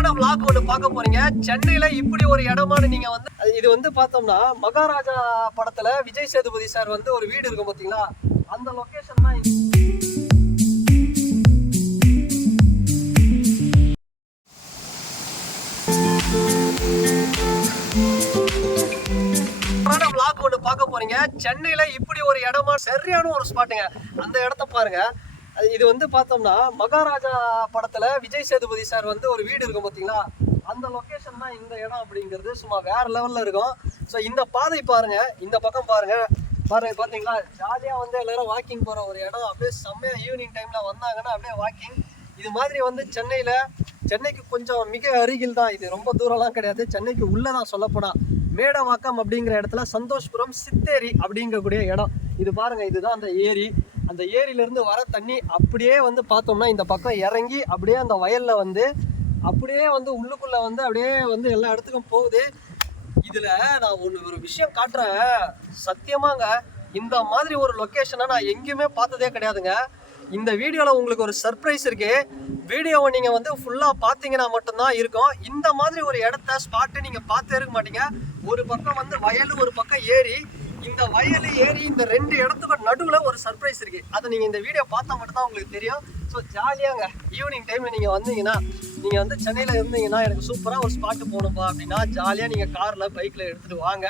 சூப்பரான vlog ஒன்று பார்க்க போறீங்க. சென்னையில இப்படி ஒரு இடமானு நீங்க வந்து இது வந்து பார்த்தோம்னா மகாராஜா படத்துல விஜய் சேதுபதி சார் வந்து ஒரு வீடு இருக்கும் பாத்தீங்களா, அந்த லொகேஷன் தான். vlog ஒன்று பார்க்க போறீங்க. சென்னையில இப்படி ஒரு இடமா சரியான ஒரு ஸ்பாட்டுங்க. அந்த இடத்த பாருங்க. இது வந்து பார்த்தோம்னா மகாராஜா படத்துல விஜய் சேதுபதி சார் வந்து ஒரு வீடு இருக்கும் பாத்தீங்களா, அந்த லொகேஷன் தான் இந்த இடம் அப்படிங்கிறது. சும்மா வேற லெவல்ல இருக்கும். ஸோ இந்த பாதை பாருங்க, இந்த பக்கம் பாருங்க பாத்தீங்களா, ஜாலியா வந்து எல்லாரும் வாக்கிங் போற ஒரு இடம். அப்படியே செம்மையா ஈவினிங் டைம்ல வந்தாங்கன்னா அப்படியே வாக்கிங். இது மாதிரி வந்து சென்னைக்கு கொஞ்சம் மிக அருகில் தான் இது, ரொம்ப தூரம்லாம் கிடையாது. சென்னைக்கு உள்ளதான் சொல்லப்போனா மேடவாக்கம் அப்படிங்கிற இடத்துல சந்தோஷ்புரம் சித்தேரி அப்படிங்கக்கூடிய இடம். இது பாருங்க, இதுதான் அந்த ஏரி. அந்த ஏரியிலேருந்து வர தண்ணி அப்படியே வந்து பார்த்தோம்னா இந்த பக்கம் இறங்கி அப்படியே அந்த வயல்ல வந்து அப்படியே வந்து உள்ளுக்குள்ள வந்து அப்படியே வந்து எல்லா இடத்துக்கும் போகுது. இதுல நான் ஒரு விஷயம் காட்டுறேன், சத்தியமாங்க இந்த மாதிரி ஒரு லொக்கேஷனை நான் எங்கேயுமே பார்த்ததே கிடையாதுங்க. இந்த வீடியோவில் உங்களுக்கு ஒரு சர்ப்ரைஸ் இருக்கு. வீடியோவை நீங்கள் வந்து ஃபுல்லாக பார்த்தீங்கன்னா மட்டும்தான் இருக்கும். இந்த மாதிரி ஒரு இடத்த ஸ்பாட்டு நீங்கள் பார்த்தே இருக்க மாட்டீங்க. ஒரு பக்கம் வந்து வயல், ஒரு பக்கம் ஏரி. இந்த வயல் ஏரி இந்த ரெண்டு இடத்துக்கு நடுவில் ஒரு சர்ப்ரைஸ் இருக்குது. அதை நீங்கள் இந்த வீடியோ பார்த்தா மட்டும்தான் உங்களுக்கு தெரியும். ஸோ ஜாலியாங்க ஈவினிங் டைமில் நீங்கள் வந்தீங்கன்னா, நீங்கள் வந்து சென்னையில் இருந்தீங்கன்னா எனக்கு சூப்பராக ஒரு ஸ்பாட்டு போகணும்பா அப்படின்னா ஜாலியாக நீங்கள் காரில் பைக்கில் எடுத்துகிட்டு வாங்க.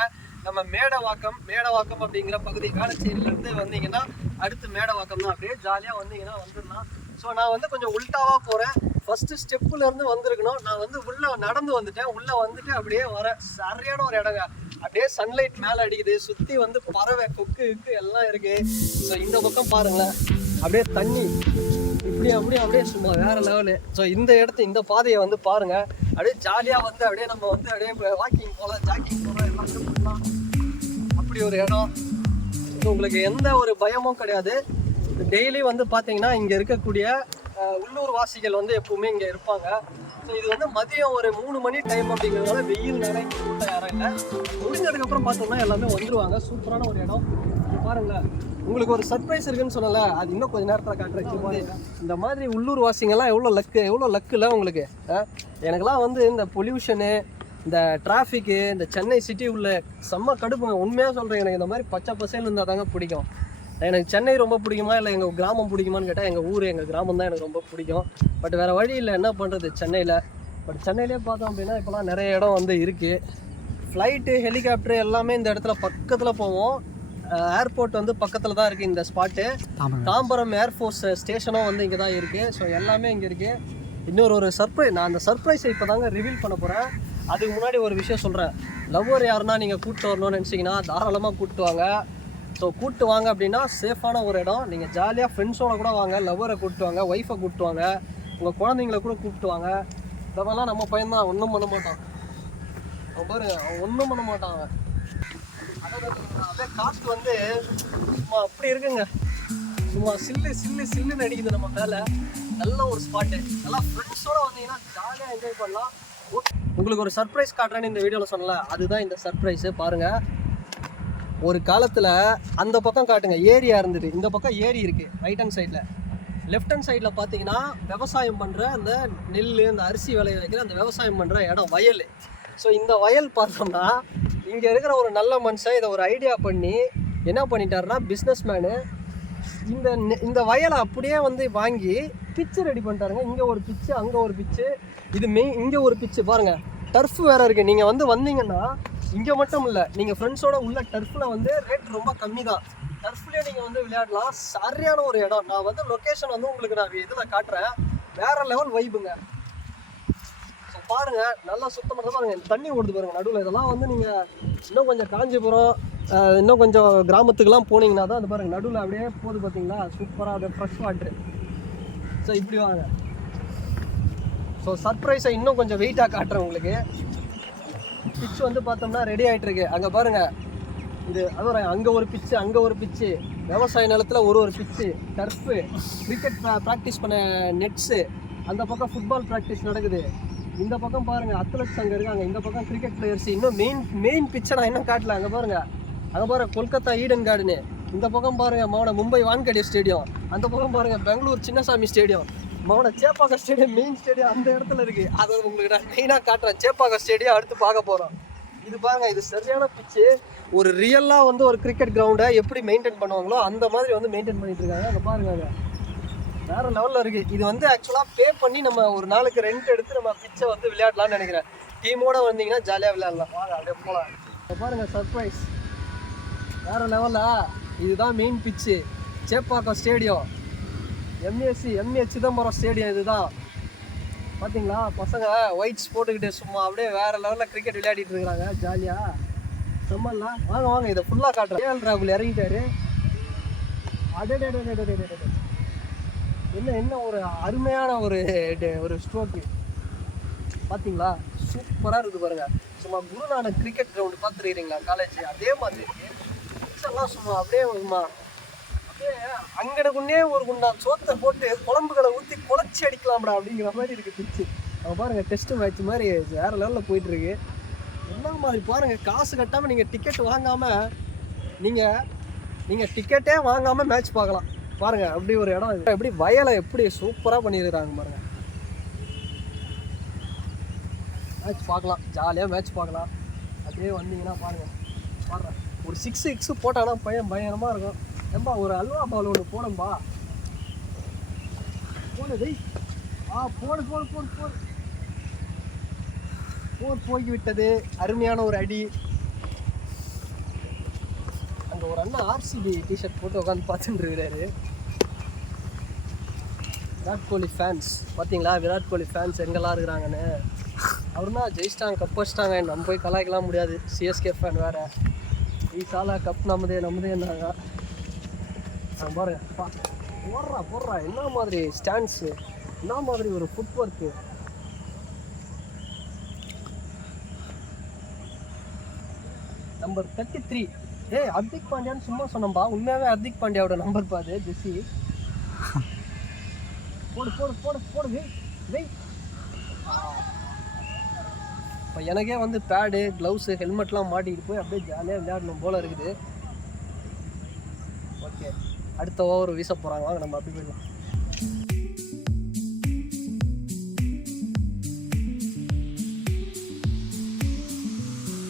நம்ம மேடவாக்கம் அப்படிங்கிற பகுதி வேளச்சேரியிலேருந்து வந்தீங்கன்னா அடுத்து மேடவாக்கம் தான். அப்படியே ஜாலியாக வந்தீங்கன்னா வந்துடலாம். ஸோ நான் வந்து கொஞ்சம் உல்ட்டாவாக போகிறேன். ஃபஸ்ட்டு ஸ்டெப்புலேருந்து வந்திருக்கணும். நான் வந்து உள்ளே நடந்து வந்துட்டேன். உள்ளே வந்துட்டு அப்படியே வரேன். சரியான ஒரு இடங்க. அப்படியே சன்லைட் மேலே அடிக்குது. சுற்றி வந்து பறவை, கொக்கு எல்லாம் இருக்குது. ஸோ இந்த பக்கம் பாருங்களேன், அப்படியே தண்ணி அப்படியே சும்மா வேற லெவலு. ஸோ இந்த பாதையை வந்து பாருங்க. அப்படியே ஜாலியாக வந்து அப்படியே நம்ம வந்து அப்படியே வாக்கிங் போகலாம், ஜாக்கிங் போகலாம், எல்லாத்தையும் பண்ணலாம். அப்படி ஒரு இடம். ஸோ உங்களுக்கு எந்த ஒரு பயமும் கிடையாது. டெய்லி வந்து பார்த்தீங்கன்னா இங்கே இருக்கக்கூடிய உள்ளூர் வாசிகள் வந்து எப்பவுமே இங்கே இருப்பாங்க. ஸோ இது வந்து மதியம் ஒரு 3 மணி டைம் அப்படிங்கிறதுனால வெயில் நிறைய கூட்டம் யாரும் இல்லை. முடிஞ்சதுக்கப்புறம் பார்த்தோம்னா எல்லாமே வந்துடுவாங்க. சூப்பரான ஒரு இடம். பாருங்களேன், உங்களுக்கு ஒரு சர்ப்ரைஸ் இருக்குன்னு சொன்னல, அது இன்னும் கொஞ்சம் நேரத்தில் காட்டுறேன். இந்த மாதிரி உள்ளூர் வாசிங்கெல்லாம் எவ்வளோ லக்குல உங்களுக்கு. எனக்குலாம் வந்து இந்த பொல்யூஷனு, இந்த டிராஃபிக்கு, இந்த சென்னை சிட்டி உள்ள செம்ம கடுப்புங்க. உண்மையாக சொல்கிறேன், எனக்கு இந்த மாதிரி பச்சை பசேல் இருந்தால் தாங்க பிடிக்கும். எனக்கு சென்னை ரொம்ப பிடிக்குமா இல்லை எங்கள் கிராமம் பிடிக்குமான்னு கேட்டால் எங்கள் கிராமம் தான் எனக்கு ரொம்ப பிடிக்கும். பட் வேறு வழி இல்லை, என்ன பண்ணுறது சென்னையில். பட் சென்னையிலே பார்த்தோம் அப்படின்னா இப்போலாம் நிறைய இடம் வந்து இருக்குது. ஃப்ளைட்டு, ஹெலிகாப்டரு எல்லாமே இந்த இடத்துல பக்கத்தில் போவோம். ஏர்போர்ட் வந்து பக்கத்தில் தான் இருக்குது இந்த ஸ்பாட்டு. தாம்பரம் ஏர்ஃபோர்ஸ் ஸ்டேஷனும் வந்து இங்கே தான் இருக்குது. ஸோ எல்லாமே இங்கே இருக்குது. இன்னொரு சர்ப்ரைஸ், நான் அந்த சர்ப்ரைஸை இப்போ தாங்க ரிவீல் பண்ண போகிறேன். அதுக்கு முன்னாடி ஒரு விஷயம் சொல்கிறேன். லவ்வர் யாருன்னா நீங்கள் கூப்பிட்டு வரணும்னு நினச்சிங்கன்னா தாராளமாக கூப்பிட்டு வாங்க. ஸோ கூப்பிட்டு வாங்க அப்படின்னா சேஃபான ஒரு இடம். நீங்கள் ஜாலியாக ஃப்ரெண்ட்ஸோட கூட வாங்க. லவ்வரை கூப்பிட்டு வாங்க, ஒய்ஃபை கூப்பிட்டு வாங்க, உங்கள் குழந்தைங்கள கூட கூப்பிட்டு வாங்க. இதெல்லாம் நம்ம பையன்தான், ஒன்றும் பண்ண மாட்டான். அவன் பாரு, அவன் ஒன்றும் பண்ண மாட்டான். அவன் அப்படியே காற்று வந்து சும்மா அப்படி இருக்குங்க. சும்மா சில்லுன்னு அடிக்குது நம்ம மேலே. நல்ல ஒரு ஸ்பாட்டு. நல்லா ஃப்ரெண்ட்ஸோட வந்தீங்கன்னா ஜாலியாக என்ஜாய் பண்ணலாம். உங்களுக்கு ஒரு சர்ப்ரைஸ் காட்டுறேன்னு இந்த வீடியோவில் சொன்னல, அதுதான் இந்த சர்ப்ரைஸு. பாருங்கள், ஒரு காலத்தில் அந்த பக்கம் காட்டுங்க ஏரியா இருந்தது. இந்த பக்கம் ஏரி இருக்குது ரைட் ஹேண்ட் சைடில். லெஃப்ட் ஹேண்ட் சைடில் பார்த்தீங்கன்னா விவசாயம் பண்ணுற அந்த நெல், அந்த அரிசி விளைய வைக்கிற அந்த விவசாயம் பண்ணுற இடம், வயல். ஸோ இந்த வயல் பார்த்தோம்னா இங்கே இருக்கிற ஒரு நல்ல மனுஷன் இதை ஒரு ஐடியா பண்ணி என்ன பண்ணிட்டாருன்னா, பிஸ்னஸ் மேனு இந்த வயலை அப்படியே வந்து வாங்கி பிச்சு ரெடி பண்ணிட்டாருங்க. இங்கே ஒரு பிச்சு, அங்கே ஒரு பிச்சு, இது இங்கே ஒரு பிச்சு பாருங்கள். டர்ஃப் வேறு இருக்குது. நீங்கள் வந்து வந்தீங்கன்னா இங்கே மட்டும் இல்லை, நீங்கள் ஃப்ரெண்ட்ஸோட உள்ள டர்ஃபில் வந்து ரேட் ரொம்ப கம்மி தான். டர்ஃப்லேயே நீங்கள் வந்து விளையாடலாம். சரியான ஒரு இடம். நான் வந்து லொக்கேஷன் வந்து உங்களுக்கு நான் இதில் காட்டுறேன். வேறு லெவல் வைப்புங்க. ஸோ பாருங்கள், நல்லா சுத்தம் பண்ணுறது பாருங்கள். தண்ணி ஓடுது பாருங்கள் நடுவில். இதெல்லாம் வந்து நீங்கள் இன்னும் கொஞ்சம் காஞ்சிபுரம், இன்னும் கொஞ்சம் கிராமத்துக்கெலாம் போனீங்கன்னா தான் அது பாருங்கள் நடுவில் அப்படியே போகுது பார்த்தீங்களா, சூப்பராக அது ஃப்ரெஷ் வாட்ரு. ஸோ இப்படி வாங்க. ஸோ சர்ப்ரைஸை இன்னும் கொஞ்சம் வெயிட்டாக காட்டுறேன் உங்களுக்கு. பிச்சு வந்து பார்த்தோம்னா ரெடி ஆகிட்டுருக்கு. அங்கே பாருங்கள், இது அதுவும் அங்கே ஒரு பிச்சு, அங்கே ஒரு பிச்சு, விவசாய நிலத்தில் ஒரு பிச்சு, டர்ஃபு, கிரிக்கெட் ப்ராக்டிஸ் பண்ண நெட்ஸு, அந்த பக்கம் ஃபுட்பால் ப்ராக்டிஸ் நடக்குது. இந்த பக்கம் பாருங்கள் அத்லெட்ஸ் அங்கே இருக்காங்க. இந்த பக்கம் கிரிக்கெட் பிளேயர்ஸ். இன்னும் மெயின் பிச்சை நான் இன்னும் காட்டல. அங்கே பாருங்கள் கொல்கத்தா ஈடன் கார்டனு. இந்த பக்கம் பாருங்கள் மும்பை வான்கடே ஸ்டேடியம். அந்த பக்கம் பாருங்கள் பெங்களூர் சின்னசாமி ஸ்டேடியம். மௌன சேப்பாக்கம் ஸ்டேடியம் மெயின் ஸ்டேடியம் அந்த இடத்துல இருக்கு. அதை உங்களுக்கு நான் மெயினாக காட்டுறேன். சேப்பாக்கம் ஸ்டேடியம் அடுத்து பார்க்க போகிறோம். இது பாருங்க, இது சரியான பிச்சு. ஒரு ரியலாக வந்து ஒரு கிரிக்கெட் கிரவுண்டை எப்படி மெயின்டைன் பண்ணுவாங்களோ அந்த மாதிரி வந்து மெயின்டைன் பண்ணிட்டு இருக்காங்க. அங்கே பாருங்க, அங்கே வேற லெவலில் இருக்கு. இது வந்து ஆக்சுவலாக பே பண்ணி நம்ம ஒரு நாளுக்கு ரெண்ட் எடுத்து நம்ம பிச்சை வந்து விளையாடலாம்னு நினைக்கிறேன். டீமோட வந்தீங்கன்னா ஜாலியாக விளையாடலாம். வாங்க அப்படியே போகலாம். பாருங்க சர்ப்ரைஸ் வேற லெவலா. இதுதான் மெயின் பிச்சு Chepauk stadium. MA Chidambaram stadium இதுதான். பார்த்தீங்களா பசங்க ஒயிட்ஸ் போட்டுக்கிட்டு சும்மா அப்படியே வேற லெவலில் கிரிக்கெட் விளையாடிட்டு இருக்கிறாங்க ஜாலியாக. செம்மல்லாம் வாங்க வாங்க இதை ஃபுல்லாக காட்டுறேன். கேஎல் ராகுல் இறங்கிட்டாரு. என்ன ஒரு அருமையான ஒரு ஸ்ட்ரோக்கு பார்த்தீங்களா, சூப்பராக இருக்குது பாருங்க. சும்மா குருநானக் கிரிக்கெட் கிரவுண்டு பார்த்துருக்கிறீங்களா காலேஜ், அதே மாதிரி இருக்கு. பிச்செல்லாம் சும்மா அப்படியே வருமா, அங்கடக்குன்னே ஒரு குண்டா சோத்தை போட்டு குழம்புகளை ஊற்றி குழச்சி அடிக்கலாம்டா அப்படிங்கிற மாதிரி இருக்குது பிச்சு. அவங்க பாருங்கள் டெஸ்ட் மேட்ச் மாதிரி வேறு லெவலில் போயிட்டுருக்கு. என்ன மாதிரி பாருங்கள், காசு கட்டாமல் நீங்கள் டிக்கெட் வாங்காமல் நீங்கள் டிக்கெட்டே வாங்காமல் மேட்ச் பார்க்கலாம். பாருங்கள் அப்படி ஒரு இடம் இது. எப்படி வயலை எப்படி சூப்பராக பண்ணியிருக்கிறாங்க பாருங்கள். மேட்ச் பார்க்கலாம், ஜாலியாக மேட்ச் பார்க்கலாம். அப்படியே வந்தீங்கன்னா பாருங்கள் ஒரு 6 போட்டானா பையன் பயங்கரமாக இருக்கும். ஏம்பா ஒரு அல்வா பால் ஒன்று போடும்பா, போடு போய்விட்டது. அருமையான ஒரு அடி. அங்கே ஒரு அண்ணா ஆர்சிபி டிஷர்ட் போட்டு உட்காந்து பார்த்துட்டு இருக்கிறாரு. விராட் கோலி ஃபேன்ஸ் பார்த்தீங்களா, விராட் கோலி ஃபேன்ஸ் எங்கெல்லாம் இருக்கிறாங்கன்னு. அவருனா ஜெயிச்சிட்டாங்க, கப் வச்சிட்டாங்க, நம்ம போய் கலாய்க்கலாம் முடியாது. சிஎஸ்கே ஃபேன் வேறு. ஈசாலா கப் நம்மதேன்னாங்க. பாருங்க போடுறா என்ன மாதிரி ஸ்டாண்ட்ஸு, என்ன மாதிரி ஒரு ஃபுட் ஒர்க்கு. நம்பர் 33. ஹர்திக் பாண்டியான்னு சும்மா சொன்னம்பா, உண்மையாகவே ஹர்திக் பாண்டியாவோட நம்பர் பாது ஜெஸ்ஸி. போடு வெய். இப்போ எனக்கே வந்து பேடு க்ளவுஸு ஹெல்மெட்லாம் மாட்டிக்கிட்டு போய் அப்படியே ஜாலியாக விளையாடணும் போல் இருக்குது. ஓகே, அடுத்த ஓவர் வீச போகிறாங்க. வாங்க நம்ம அப்படி போயிடலாம்.